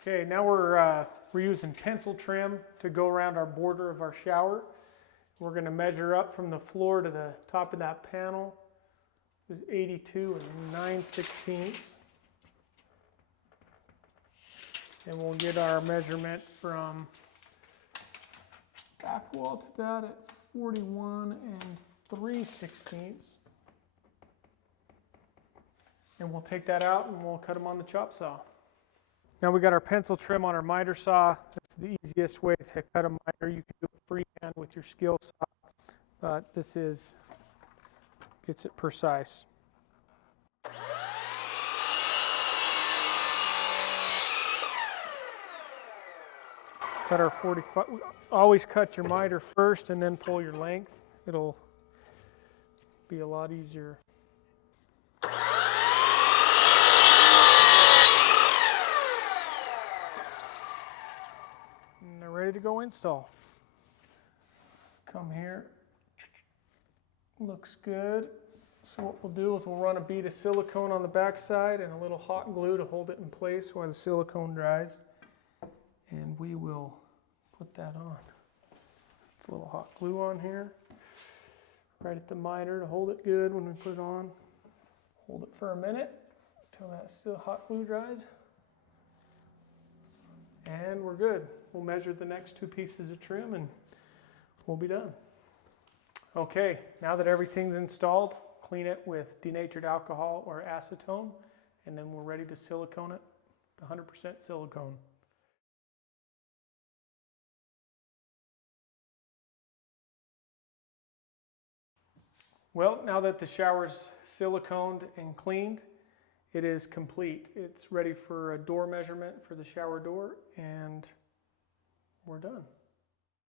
Okay, now we're using pencil trim to go around our border of our shower. We're going to measure up from the floor to the top of that panel. It was 82 9/16. And we'll get our measurement from back wall to that at 41 3/16. And we'll take that out and we'll cut them on the chop saw. Now we got our pencil trim on our miter saw. That's the easiest way to cut a miter. You can do it freehand with your skill saw, but this gets it precise. Cut our 45. Always cut your miter first and then pull your length. It'll be a lot easier. And they're ready to go install. Come here. Looks good. So what we'll do is we'll run a bead of silicone on the back side and a little hot glue to hold it in place while the silicone dries. And we will put that on. It's a little hot glue on here. Right at the miter to hold it good when we put it on. Hold it for a minute until that hot glue dries. And we're good. We'll measure the next two pieces of trim and we'll be done. Okay, now that everything's installed, clean it with denatured alcohol or acetone, and then we're ready to silicone it with 100% silicone. Well, now that the shower's siliconed and cleaned, it is complete. It's ready for a door measurement for the shower door, and we're done.